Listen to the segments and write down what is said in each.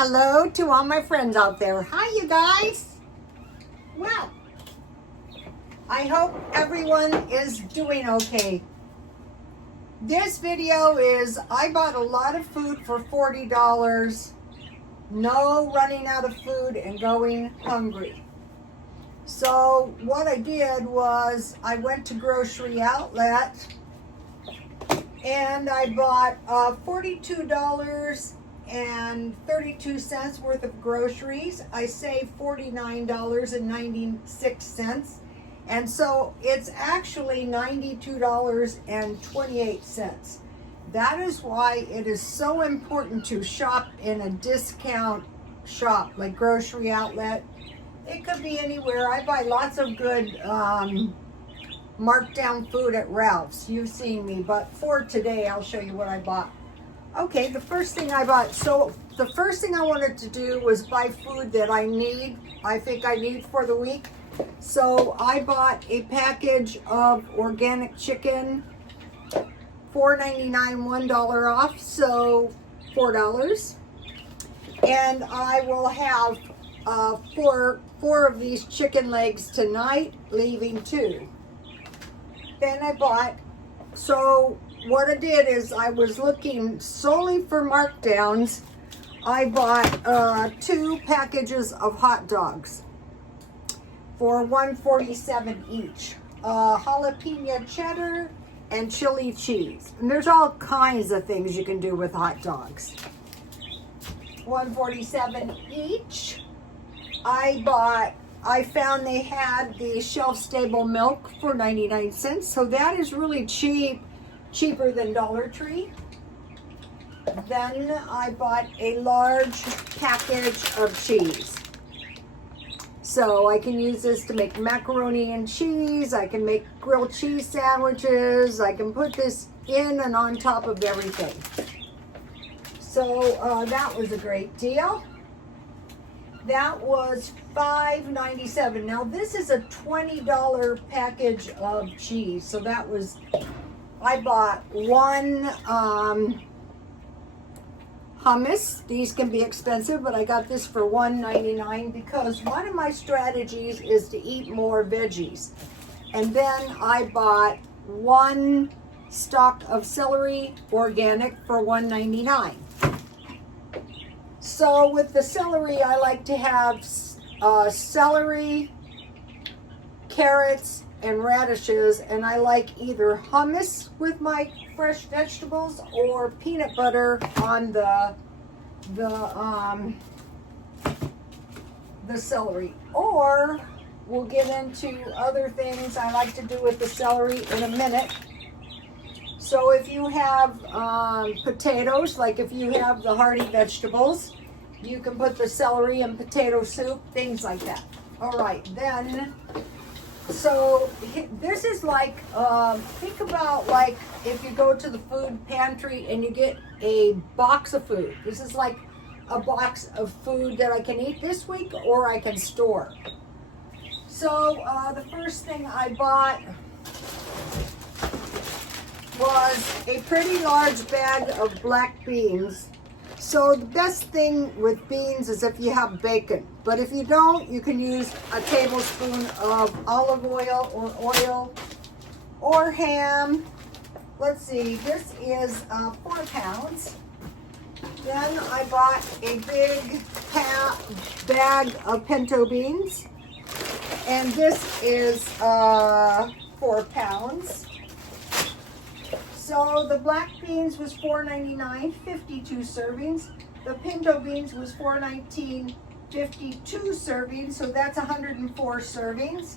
Hello to all my friends out there. Hi, you guys. Well, I hope everyone is doing okay. This video is, I bought a lot of food for $40. No running out of food and going hungry. So what I did was I went to Grocery Outlet and I bought $42.32 worth of groceries. I saved $49.96, and so it's actually $92.28. That is why it is so important to shop in a discount shop like Grocery Outlet. It could be anywhere. I buy lots of good marked down food at Ralph's. You've seen me, but for today I'll show you what I bought. Okay, the first thing I bought, so the first thing I wanted to do was buy food that I think I need for the week. So I bought a package of organic chicken, $4.99, $1 off, so $4. And I will have four of these chicken legs tonight, leaving 2. Then I bought, so what I did is I was looking solely for markdowns. I bought 2 packages of hot dogs for $1.47 each. Jalapeno cheddar and chili cheese. And there's all kinds of things you can do with hot dogs. $1.47 each. I found they had the shelf-stable milk for 99 cents, so that is really cheap, cheaper than Dollar Tree. Then I bought a large package of cheese. So I can use this to make macaroni and cheese, I can make grilled cheese sandwiches, I can put this in and on top of everything. So that was a great deal. That was $5.97. Now this is a $20 package of cheese. So that was, I bought 1 hummus. These can be expensive, but I got this for $1.99 because one of my strategies is to eat more veggies. And then I bought 1 stalk of celery, organic, for $1.99. So with the celery, I like to have celery, carrots, and radishes, and I like either hummus with my fresh vegetables or peanut butter on the celery. Or we'll get into other things I like to do with the celery in a minute. So if you have potatoes, like if you have the hearty vegetables, you can put the celery in potato soup, things like that. All right, then, so this is like, think about like if you go to the food pantry and you get a box of food. This is like a box of food that I can eat this week or I can store. So the first thing I bought was a pretty large bag of black beans. So the best thing with beans is if you have bacon, but if you don't, you can use a tablespoon of olive oil or ham. Let's see, this is 4 pounds. Then I bought a big bag of pinto beans, and this is 4 pounds. So the black beans was $4.99, 52 servings. The pinto beans was $4.19, 52 servings, so that's 104 servings.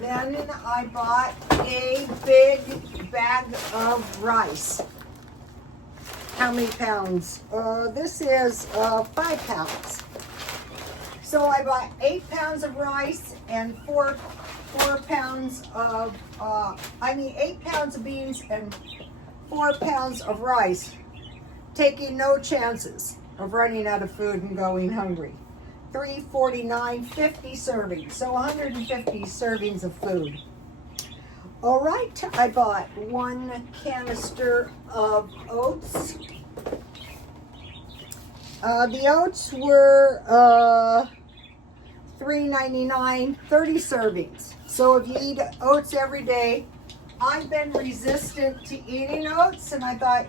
Then I bought a big bag of rice. How many pounds? This is 5 pounds. So I bought 8 pounds of rice and 4 pounds of, 8 pounds of beans and 4 pounds of rice, taking no chances of running out of food and going hungry. $3.49, 50 servings, so 150 servings of food. All right, I bought 1 canister of oats, The oats were $3.99, 30 servings. So if you eat oats every day, I've been resistant to eating oats, and I thought,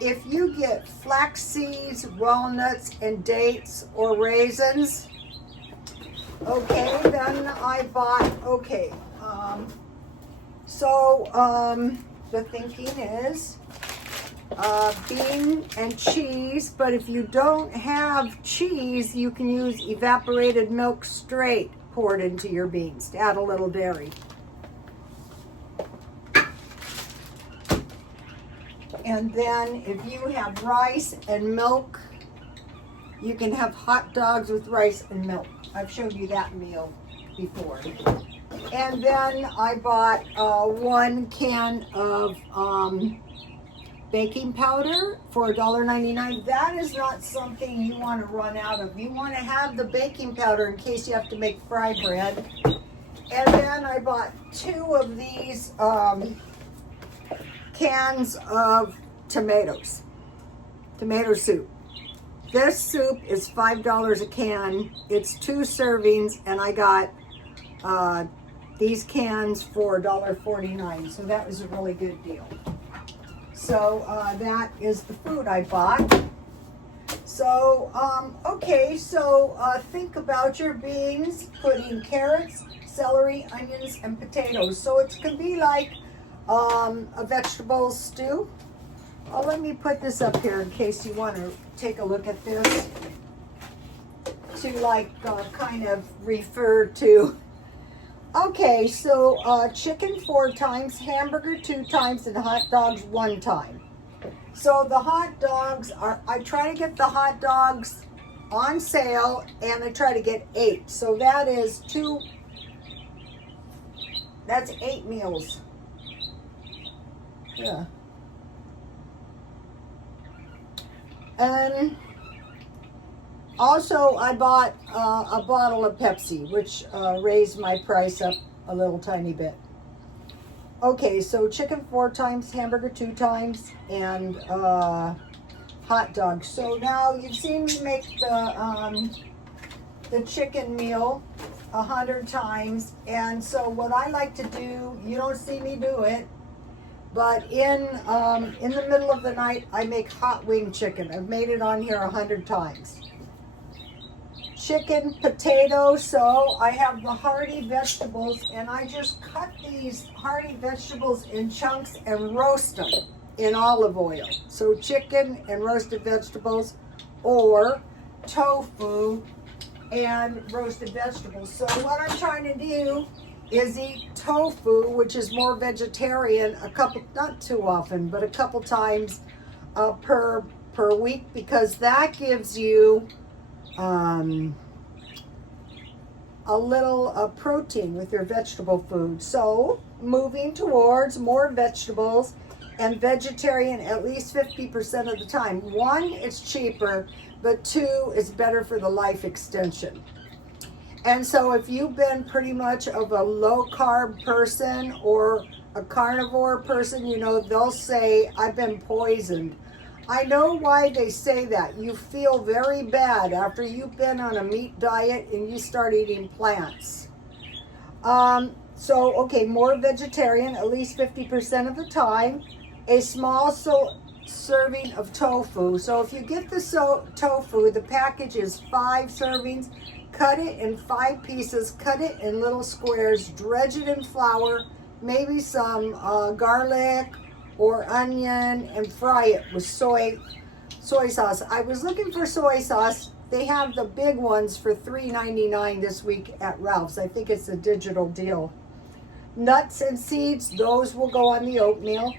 if you get flax seeds, walnuts, and dates or raisins, okay, then I bought, okay. The thinking is bean and cheese, but if you don't have cheese, you can use evaporated milk straight poured into your beans to add a little dairy. And then if you have rice and milk, you can have hot dogs with rice and milk. I've showed you that meal before. And then I bought 1 can of baking powder for $1.99. That is not something you want to run out of. You want to have the baking powder in case you have to make fry bread. And then I bought 2 of these cans of tomatoes, tomato soup. This soup is $5 a can. It's 2 servings, and I got these cans for $1.49. So that was a really good deal. So that is the food I bought. So, okay, so think about your beans, putting carrots, celery, onions, and potatoes. So it can be like a vegetable stew. Oh, let me put this up here in case you want to take a look at this to like kind of refer to. Okay, so chicken 4 times, hamburger 2 times, and hot dogs 1 time. So the hot dogs I try to get the hot dogs on sale, and I try to get 8. So that is that's 8 meals. Yeah. And also I bought a bottle of Pepsi, which raised my price up a little tiny bit. Okay, so chicken 4 times, hamburger 2 times, and hot dogs. So now you've seen me make the chicken meal 100 times, and so what I like to do, you don't see me do it, but in the middle of the night, I make hot wing chicken. I've made it on here 100 times. Chicken, potato, so I have the hearty vegetables, and I just cut these hearty vegetables in chunks and roast them in olive oil. So chicken and roasted vegetables, or tofu and roasted vegetables. So what I'm trying to do is eat tofu, which is more vegetarian, not too often, but a couple times per week, because that gives you a little protein with your vegetable food. So moving towards more vegetables and vegetarian at least 50% of the time. 1, it's cheaper, but 2, it's better for the life extension. And so if you've been pretty much of a low carb person or a carnivore person, you know, they'll say, I've been poisoned. I know why they say that. You feel very bad after you've been on a meat diet and you start eating plants. Okay, more vegetarian, at least 50% of the time. A small serving of tofu. So if you get the tofu, the package is 5 servings. Cut it in 5 pieces, cut it in little squares, dredge it in flour, maybe some garlic or onion, and fry it with soy sauce. I was looking for soy sauce. They have the big ones for $3.99 this week at Ralph's. I think it's a digital deal. Nuts and seeds, those will go on the oatmeal.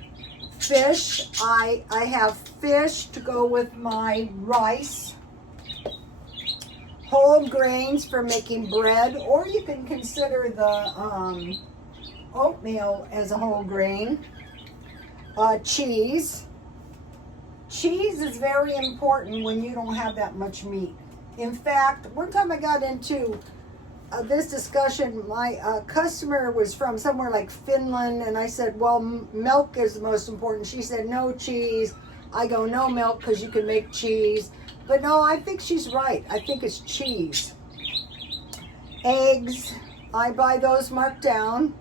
Fish, I have fish to go with my rice. Whole grains for making bread, or you can consider the oatmeal as a whole grain. Cheese. Cheese is very important when you don't have that much meat. In fact, one time I got into this discussion, my customer was from somewhere like Finland, and I said, well, milk is the most important. She said, no cheese. I go, no milk because you can make cheese. But no, I think she's right. I think it's cheese. Eggs, I buy those marked down.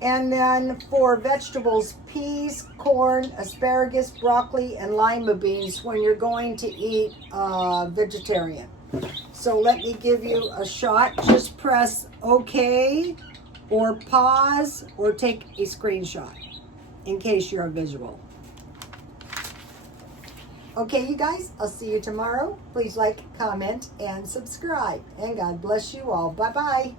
And then for vegetables, peas, corn, asparagus, broccoli, and lima beans when you're going to eat vegetarian. So let me give you a shot. Just press OK or pause or take a screenshot in case you're a visual. Okay, you guys, I'll see you tomorrow. Please like, comment, and subscribe. And God bless you all. Bye-bye.